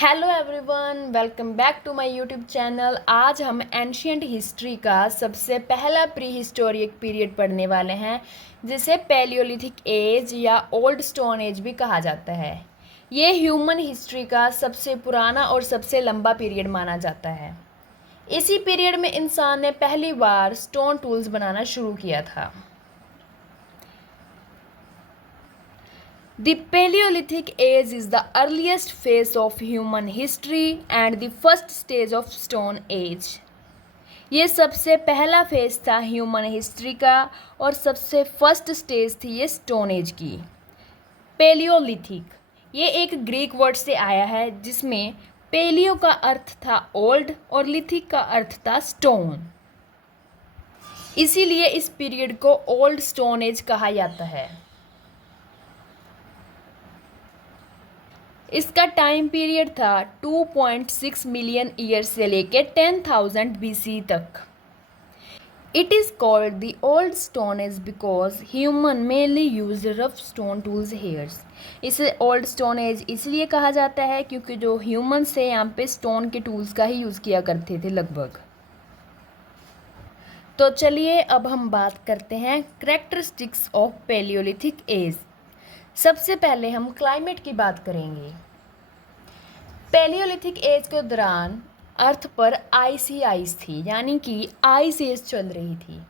Hello everyone, welcome back to my YouTube channel. आज हम ancient history का सबसे पहला प्री हिस्टोरिक पीरियड पढ़ने वाले हैं, जिसे पैलियोलिथिक एज या ओल्ड स्टोन एज भी कहा जाता है। ये ह्यूमन हिस्ट्री का सबसे पुराना और सबसे लंबा पीरियड माना जाता है। इसी पीरियड में इंसान ने पहली बार स्टोन टूल्स बनाना शुरू किया था। The Paleolithic age is the earliest phase of human history and the first stage of Stone Age. ये सबसे पहला फेज था ह्यूमन हिस्ट्री का और सबसे फर्स्ट स्टेज थी ये स्टोन एज की। पेलियोलिथिक ये एक ग्रीक वर्ड से आया है, जिसमें पेलियो का अर्थ था ओल्ड और लिथिक का अर्थ था स्टोन। इसीलिए इस पीरियड को ओल्ड स्टोन एज कहा जाता है। इसका टाइम पीरियड था 2.6 मिलियन ईयर से लेकर 10,000 BC तक। It is called the old stone age because human mainly use rough stone tools hairs. इसे ओल्ड स्टोन एज इसलिए कहा जाता है क्योंकि जो ह्यूमन थे यहाँ पे स्टोन के टूल्स का ही यूज़ किया करते थे लगभग। तो चलिए अब हम बात करते हैं करेक्टरिस्टिक्स ऑफ पैलियोलिथिक एज। सबसे पहले हम क्लाइमेट की बात करेंगे। पैलियोलिथिक एज के दौरान अर्थ पर आइसी आइस थी, यानी कि आइस एज चल रही थी।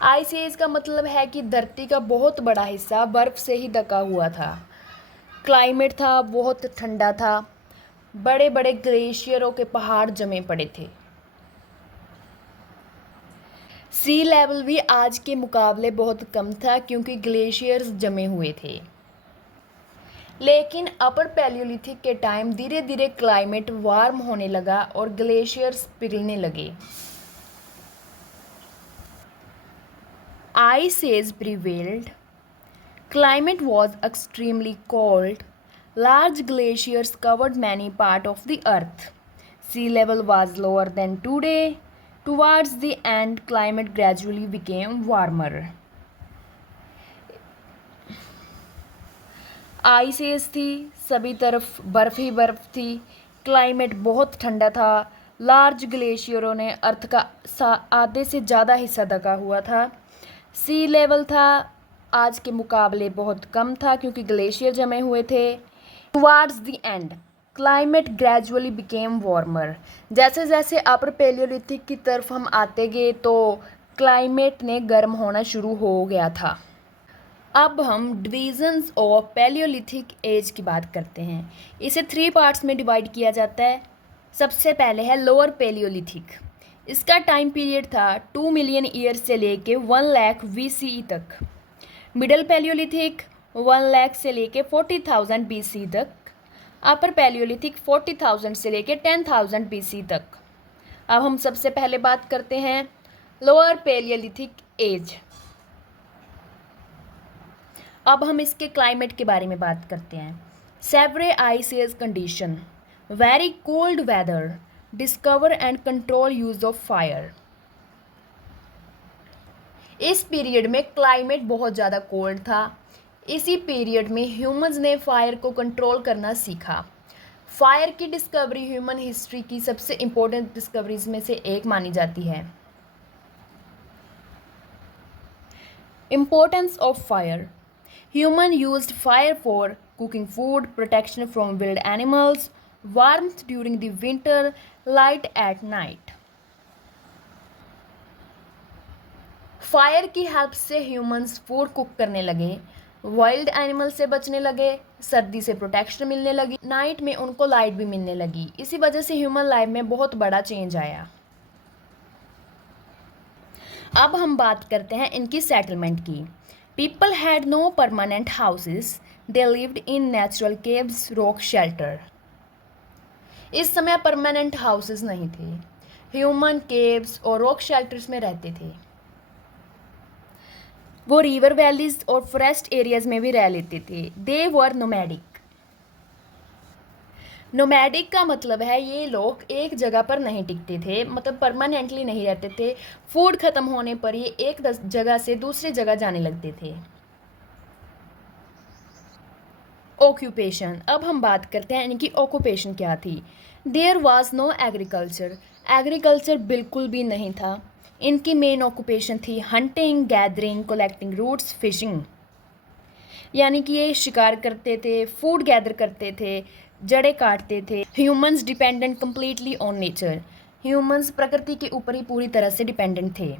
आइस एज का मतलब है कि धरती का बहुत बड़ा हिस्सा बर्फ़ से ही ढका हुआ था। क्लाइमेट था बहुत ठंडा था, बड़े बड़े ग्लेशियरों के पहाड़ जमे पड़े थे। सी लेवल भी आज के मुकाबले बहुत कम था क्योंकि ग्लेशियर्स जमे हुए थे। लेकिन अपर पैलियोलिथिक के टाइम धीरे धीरे क्लाइमेट वार्म होने लगा और ग्लेशियर्स पिघलने लगे। Ice age prevailed, climate was extremely cold, large glaciers covered many parts of the earth, sea level was lower than today. Towards the end, climate gradually became warmer. Ice age थी, सभी तरफ बर्फ़ ही बर्फ़ थी, climate बहुत ठंडा था, large ग्लेशियरों ने अर्थ का आधे से ज़्यादा हिस्सा ढका हुआ था। सी लेवल था आज के मुकाबले बहुत कम था क्योंकि ग्लेशियर जमे हुए थे। Towards the end climate gradually became warmer. जैसे जैसे अपर पैलियोलिथिक की तरफ हम आते गए तो क्लाइमेट ने गर्म होना शुरू हो गया था। अब हम डिविजन्स ऑफ पैलियोलिथिक एज की बात करते हैं। इसे 3 पार्ट्स में डिवाइड किया जाता है। सबसे पहले है लोअर पैलियोलिथिक। इसका टाइम पीरियड था 2 मिलियन ईयर से लेके 1 लाख BCE तक। मिडल पैलियोलिथिक 1 लाख से लेके 40,000 BC तक। अपर पैलियोलिथिक 40,000 से लेके 10,000 BC तक। अब हम सबसे पहले बात करते हैं लोअर पैलियोलिथिक एज। अब हम इसके क्लाइमेट के बारे में बात करते हैं। Severe ice age condition, very cold weather, discover and control use of fire. इस पीरियड में क्लाइमेट बहुत ज़्यादा कोल्ड था। इसी पीरियड में ह्यूमंस ने फायर को कंट्रोल करना सीखा। फायर की डिस्कवरी ह्यूमन हिस्ट्री की सबसे इम्पोर्टेंट डिस्कवरीज में से एक मानी जाती है। Importance of fire, human used fire for cooking food, protection from wild animals, warmth during the winter, light at night. Fire की हेल्प से ह्यूमंस फूड कुक करने लगे, वाइल्ड एनिमल से बचने लगे, सर्दी से प्रोटेक्शन मिलने लगी, नाइट में उनको लाइट भी मिलने लगी। इसी वजह से ह्यूमन लाइफ में बहुत बड़ा चेंज आया। अब हम बात करते हैं इनकी सेटलमेंट की। People had no permanent houses, they lived in natural caves, rock shelter. इस समय परमानेंट हाउसेस नहीं थे, ह्यूमन केव्स और रॉक शेल्टर्स में रहते थे। वो रिवर वैलीज और फॉरेस्ट एरियाज में भी रह लेते थे। दे वर नोमैडिक। नोमैडिक का मतलब है ये लोग एक जगह पर नहीं टिकते थे, मतलब परमानेंटली नहीं रहते थे। फूड खत्म होने पर ये एक जगह से दूसरी जगह जाने लगते थे। ऑक्यूपेशन, अब हम बात करते हैं इनकी ऑक्यूपेशन क्या थी। There was no agriculture, agriculture बिल्कुल भी नहीं था। इनकी मेन ऑक्यूपेशन थी hunting, gathering, collecting roots, fishing. यानी कि ये शिकार करते थे, फूड गैदर करते थे, जड़ें काटते थे। Humans dependent completely on nature, humans प्रकृति के ऊपर ही पूरी तरह से डिपेंडेंट थे।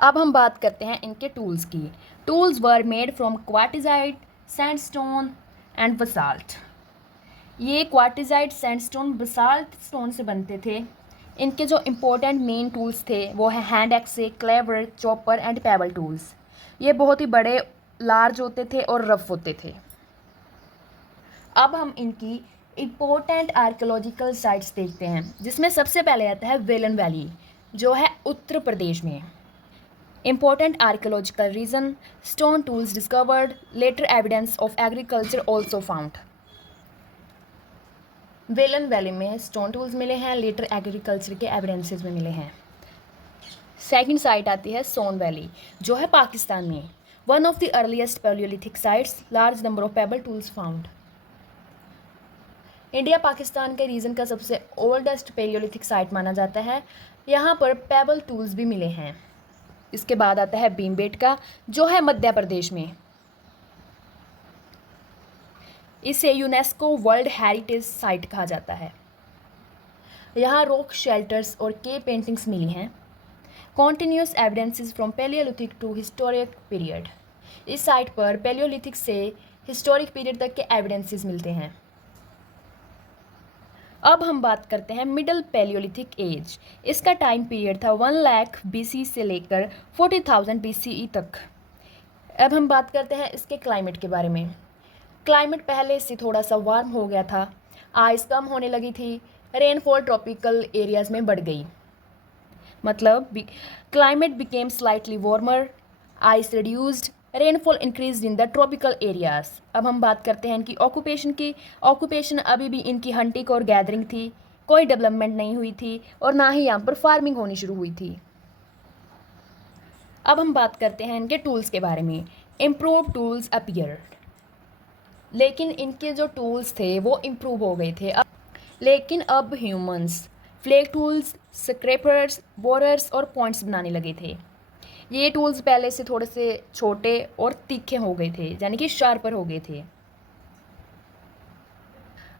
अब हम बात करते हैं इनके टूल्स की। Tools were made from quartzite, sandstone and basalt. ये क्वार्टिजाइट, सैंडस्टोन, बसाल्ट स्टोन से बनते थे। इनके जो इम्पोर्टेंट मेन टूल्स थे वो है hand axe, cleaver, chopper and pebble tools. ये बहुत ही बड़े, लार्ज होते थे और रफ होते थे। अब हम इनकी इम्पोर्टेंट आर्कियोलॉजिकल साइट्स देखते हैं, जिसमें सबसे पहले आता है वेलन वैली, जो है उत्तर प्रदेश में। Important archaeological reason: stone tools discovered, later evidence of agriculture also found. Velan valley में स्टोन टूल्स मिले हैं, लेटर एग्रीकल्चर के एविडेंसेस में मिले हैं। सेकंड साइट आती है सोन वैली, जो है पाकिस्तान में। One of the earliest Palaeolithic sites, large number of payable tools found. India Pakistan के रीजन का सबसे ओल्डेस्ट पैलियोलिथिक साइट माना जाता है। यहाँ पर पेबल टूल्स भी मिले हैं। इसके बाद आता है भीमबेटका, जो है मध्य प्रदेश में। इसे यूनेस्को वर्ल्ड हेरिटेज साइट कहा जाता है। यहाँ रॉक शेल्टर्स और केव पेंटिंग्स मिली हैं। Continuous evidences from palaeolithic to historic period. इस साइट पर पैलियोलिथिक से हिस्टोरिक पीरियड तक के एविडेंसेस मिलते हैं। अब हम बात करते हैं मिडल पैलियोलिथिक एज। इसका टाइम पीरियड था 1 लाख BC से लेकर 40,000 BCE तक। अब हम बात करते हैं इसके क्लाइमेट के बारे में। क्लाइमेट पहले से थोड़ा सा वार्म हो गया था, आइस कम होने लगी थी, रेनफॉल ट्रॉपिकल एरियाज़ में बढ़ गई। मतलब climate became slightly warmer, ice reduced, rainfall increase in the tropical areas. अब हम बात करते हैं इनकी ऑक्यूपेशन की। ऑक्यूपेशन अभी भी इनकी हंटिंग और गैदरिंग थी, कोई डेवलपमेंट नहीं हुई थी और ना ही यहाँ पर फार्मिंग होनी शुरू हुई थी। अब हम बात करते हैं इनके टूल्स के बारे में। इम्प्रूव टूल्स अपीयर, लेकिन इनके जो टूल्स थे वो इम्प्रूव हो गए थे। लेकिन अब humans flake tools, scrapers, borers और पॉइंट्स बनाने लगे थे। ये टूल्स पहले से थोड़े से छोटे और तीखे हो गए थे, यानी कि शार्पर हो गए थे।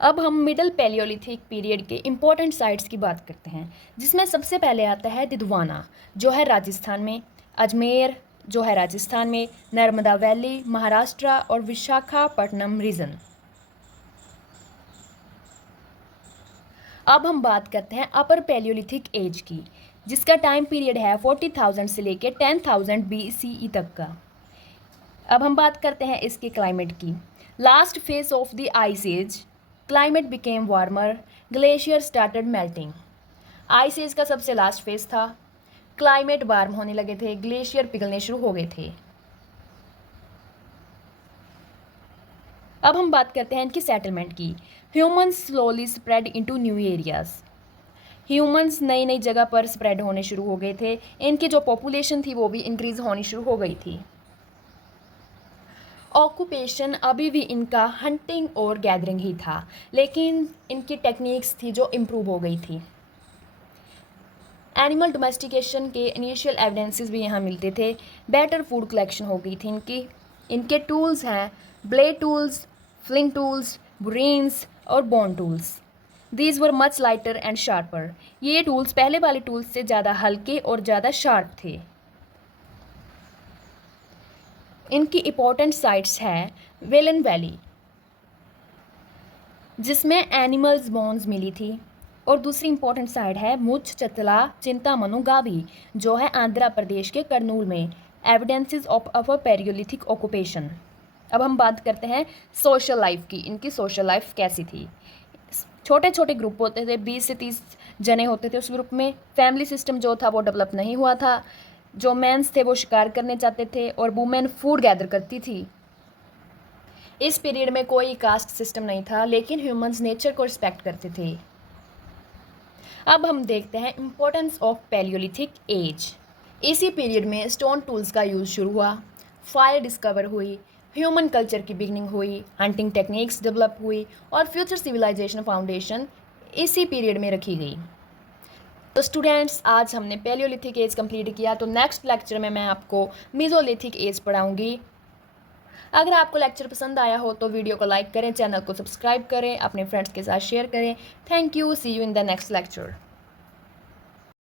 अब हम मिडल पैलियोलिथिक पीरियड के इम्पोर्टेंट साइट्स की बात करते हैं, जिसमें सबसे पहले आता है दिदवाना, जो है राजस्थान में, अजमेर, जो है राजस्थान में, नर्मदा वैली, महाराष्ट्र और विशाखापट्टनम रीजन। अब हम बात करते हैं अपर पैलियोलिथिक एज की, जिसका टाइम पीरियड है 40,000 से लेकर 10,000 BCE तक का। अब हम बात करते हैं इसके क्लाइमेट की। Last phase of the ice age, climate became warmer, glacier started melting. Ice age का सबसे लास्ट फेज था, क्लाइमेट वार्म होने लगे थे, ग्लेशियर पिघलने शुरू हो गए थे। अब हम बात करते हैं इनकी सेटलमेंट की। Humans slowly spread into new areas. Humans नई नई जगह पर स्प्रेड होने शुरू हो गए थे। इनकी जो पॉपुलेशन थी वो भी इंक्रीज होनी शुरू हो गई थी। ऑक्यूपेशन अभी भी इनका हंटिंग और गैदरिंग ही था, लेकिन इनकी टेक्निक्स थी जो इम्प्रूव हो गई थी। एनिमल डोमेस्टिकेशन के इनिशियल एविडेंसेस भी यहाँ मिलते थे। बेटर फूड कलेक्शन हो गई थी इनकी। इनके टूल्स हैं ब्लेड टूल्स, फ्लिंट टूल्स, बुरेन्स और bone tools. These were much lighter and sharper. ये टूल्स पहले वाले टूल्स से ज़्यादा हल्के और ज़्यादा शार्प थे। इनकी इम्पोर्टेंट साइट्स हैं वेलन वैली, जिसमें एनिमल्स बोन्स मिली थी, और दूसरी इम्पोर्टेंट साइट है मुच चतला चिंतामनु गावी, जो है आंध्र प्रदेश के कर्नूल में। Evidences of our Palaeolithic occupation. अब हम बात करते हैं सोशल लाइफ की। इनकी सोशल लाइफ कैसी थी? छोटे छोटे ग्रुप होते थे, 20 से 30 जने होते थे उस ग्रुप में। फैमिली सिस्टम जो था वो डेवलप नहीं हुआ था। जो मेंस थे वो शिकार करने जाते थे और वुमेन फूड गैदर करती थी। इस पीरियड में कोई कास्ट सिस्टम नहीं था, लेकिन ह्यूमंस नेचर को रिस्पेक्ट करते थे। अब हम देखते हैं इम्पोर्टेंस ऑफ पैलियोलिथिक एज। इसी पीरियड में स्टोन टूल्स का यूज़ शुरू हुआ, फायर डिस्कवर हुई, ह्यूमन कल्चर की बिगनिंग हुई, हंटिंग टेक्निक्स डेवलप हुई और फ्यूचर सिविलाइजेशन फाउंडेशन इसी पीरियड में रखी गई। तो स्टूडेंट्स, आज हमने पैलियोलिथिक एज कंप्लीट किया। तो नेक्स्ट लेक्चर में मैं आपको मेसोलिथिक एज पढ़ाऊंगी। अगर आपको लेक्चर पसंद आया हो तो वीडियो को लाइक करें, चैनल को सब्सक्राइब करें, अपने फ्रेंड्स के साथ शेयर करें। Thank you, see you in the next lecture.